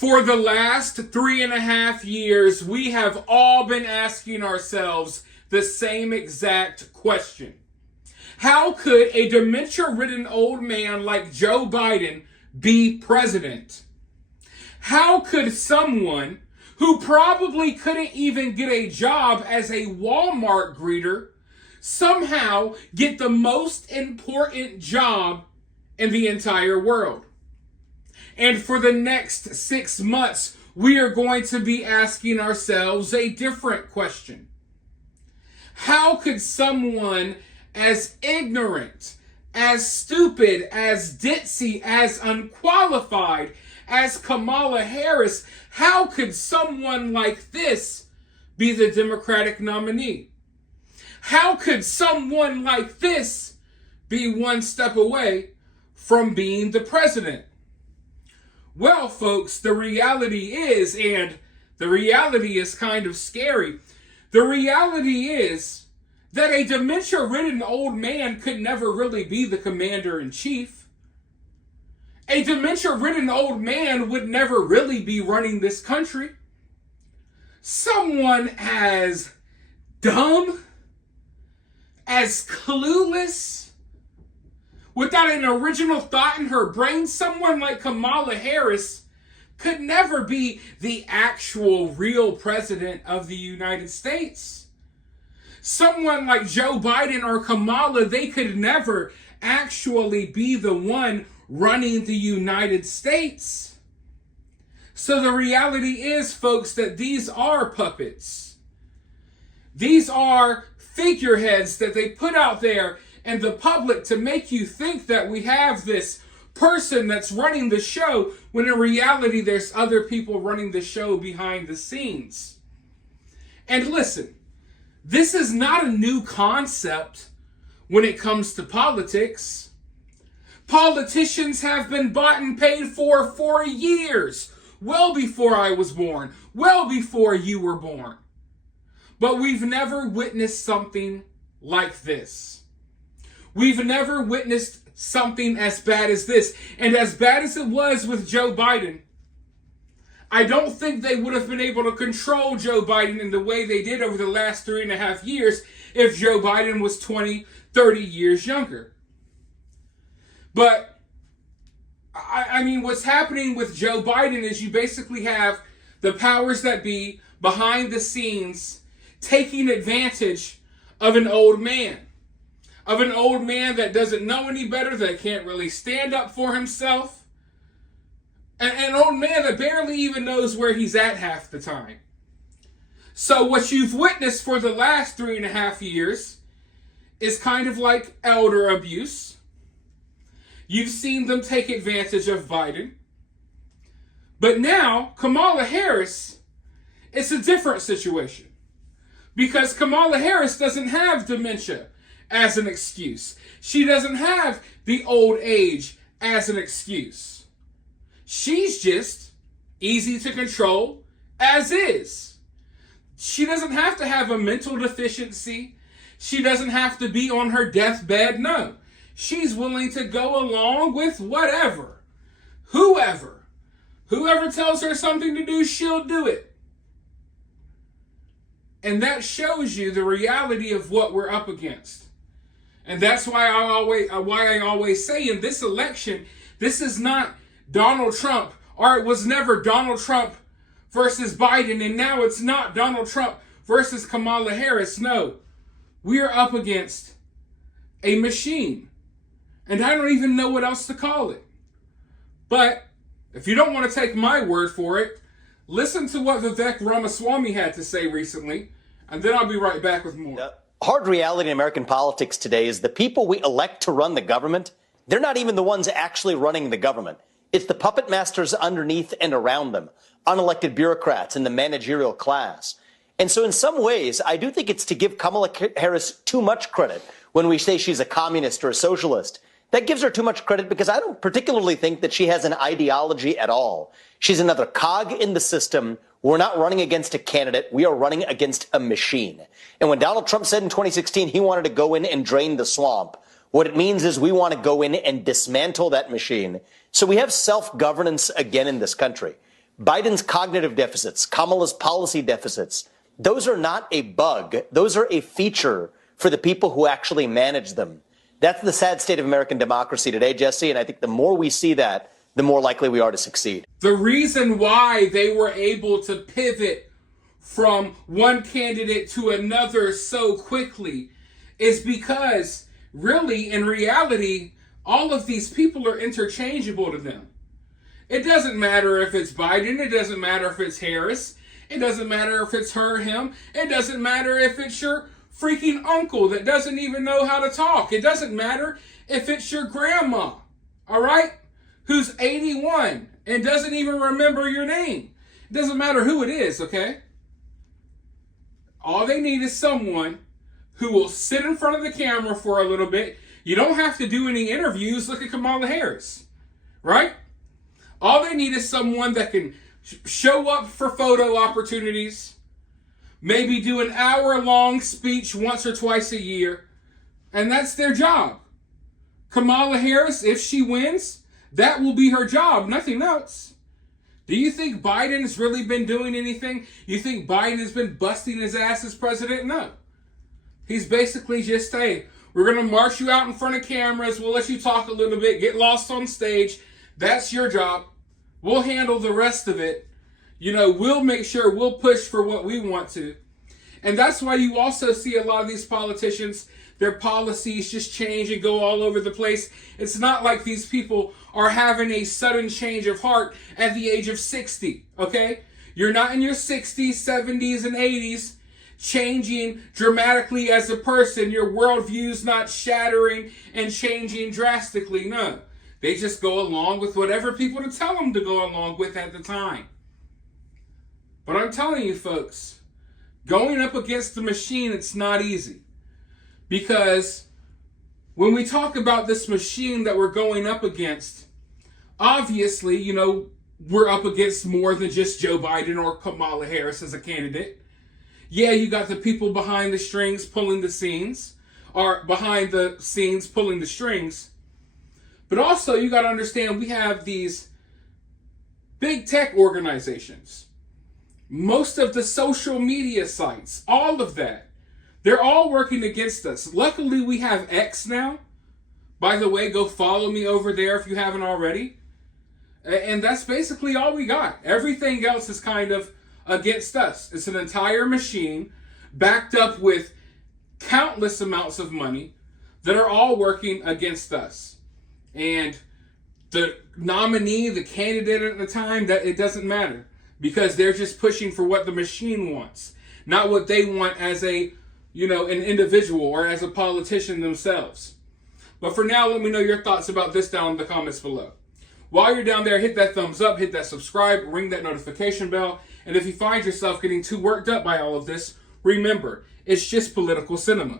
For the last 3.5 years, we have all been asking ourselves the same exact question. How could a dementia-ridden old man like Joe Biden be president? How could someone who probably couldn't even get a job as a Walmart greeter somehow get the most important job in the entire world? And for the next 6 months, we are going to be asking ourselves a different question. How could someone as ignorant, as stupid, as ditzy, as unqualified as Kamala Harris, how could someone like this be the Democratic nominee? How could someone like this be one step away from being the president? Well, folks, the reality is, and the reality is kind of scary, the reality is that a dementia-ridden old man could never really be the commander-in-chief. A dementia-ridden old man would never really be running this country. Someone as dumb, as clueless, without an original thought in her brain, someone like Kamala Harris could never be the actual real president of the United States. Someone like Joe Biden or Kamala, they could never actually be the one running the United States. So the reality is, folks, that these are puppets. These are figureheads that they put out there in the public to make you think that we have this person that's running the show, when in reality there's other people running the show behind the scenes. And listen, this is not a new concept when it comes to politics. Politicians have been bought and paid for years, well before I was born, well before you were born. But we've never witnessed something like this. We've never witnessed something as bad as this. And as bad as it was with Joe Biden, I don't think they would have been able to control Joe Biden in the way they did over the last 3.5 years if Joe Biden was 20, 30 years younger. But, I mean, what's happening with Joe Biden is you basically have the powers that be behind the scenes taking advantage of an old man. Of an old man that doesn't know any better, that can't really stand up for himself. An old man that barely even knows where he's at half the time. So what you've witnessed for the last 3.5 years is kind of like elder abuse. You've seen them take advantage of Biden. But now, Kamala Harris, it's a different situation. Because Kamala Harris doesn't have dementia as an excuse. She doesn't have the old age as an excuse. She's just easy to control as is. She doesn't have to have a mental deficiency. She doesn't have to be on her deathbed. No. She's willing to go along with whatever. Whoever tells her something to do, she'll do it. And that shows you the reality of what we're up against. And that's why I always say in this election, this is not Donald Trump, or it was never Donald Trump versus Biden, and now it's not Donald Trump versus Kamala Harris. No, we are up against a machine. And I don't even know what else to call it. But if you don't want to take my word for it, listen to what Vivek Ramaswamy had to say recently, and then I'll be right back with more. Hard reality in American politics today is the people we elect to run the government, they're not even the ones actually running the government. It's the puppet masters underneath and around them, unelected bureaucrats and the managerial class. And so in some ways, I do think it's to give Kamala Harris too much credit when we say she's a communist or a socialist. That gives her too much credit because I don't particularly think that she has an ideology at all. She's another cog in the system. We're not running against a candidate. We are running against a machine. And when Donald Trump said in 2016 he wanted to go in and drain the swamp, what it means is we want to go in and dismantle that machine. So we have self-governance again in this country. Biden's cognitive deficits, Kamala's policy deficits, those are not a bug. Those are a feature for the people who actually manage them. That's the sad state of American democracy today, Jesse, and I think the more we see that, the more likely we are to succeed. The reason why they were able to pivot from one candidate to another so quickly is because, really, in reality, all of these people are interchangeable to them. It doesn't matter if it's Biden. It doesn't matter if it's Harris. It doesn't matter if it's her, him. It doesn't matter if it's your freaking uncle that doesn't even know how to talk. It doesn't matter if it's your grandma, all right, who's 81 and doesn't even remember your name. It doesn't matter who it is, okay? All they need is someone who will sit in front of the camera for a little bit. You don't have to do any interviews. Look at Kamala Harris, right? All they need is someone that can show up for photo opportunities, maybe do an hour-long speech once or twice a year, and that's their job. Kamala Harris, if she wins, that will be her job, nothing else. Do you think Biden has really been doing anything? You think Biden has been busting his ass as president? No. He's basically just saying, we're going to march you out in front of cameras, we'll let you talk a little bit, get lost on stage. That's your job. We'll handle the rest of it. You know, we'll make sure we'll push for what we want to. And that's why you also see a lot of these politicians, their policies just change and go all over the place. It's not like these people are having a sudden change of heart at the age of 60, okay? You're not in your 60s, 70s, and 80s changing dramatically as a person. Your worldview's not shattering and changing drastically, no. They just go along with whatever people tell them to go along with at the time. But I'm telling you, folks, going up against the machine, it's not easy. Because when we talk about this machine that we're going up against, obviously, you know, we're up against more than just Joe Biden or Kamala Harris as a candidate. Yeah, you got the people behind the strings pulling the scenes, or behind the scenes pulling the strings. But also, you got to understand, we have these big tech organizations. Most of the social media sites, all of that, they're all working against us. Luckily, we have X now. By the way, go follow me over there if you haven't already. And that's basically all we got. Everything else is kind of against us. It's an entire machine backed up with countless amounts of money that are all working against us. And the nominee, the candidate at the time, that it doesn't matter, because they're just pushing for what the machine wants, not what they want as a, you know, an individual or as a politician themselves. But for now, let me know your thoughts about this down in the comments below. While you're down there, hit that thumbs up, hit that subscribe, ring that notification bell. And if you find yourself getting too worked up by all of this, remember, it's just political cinema.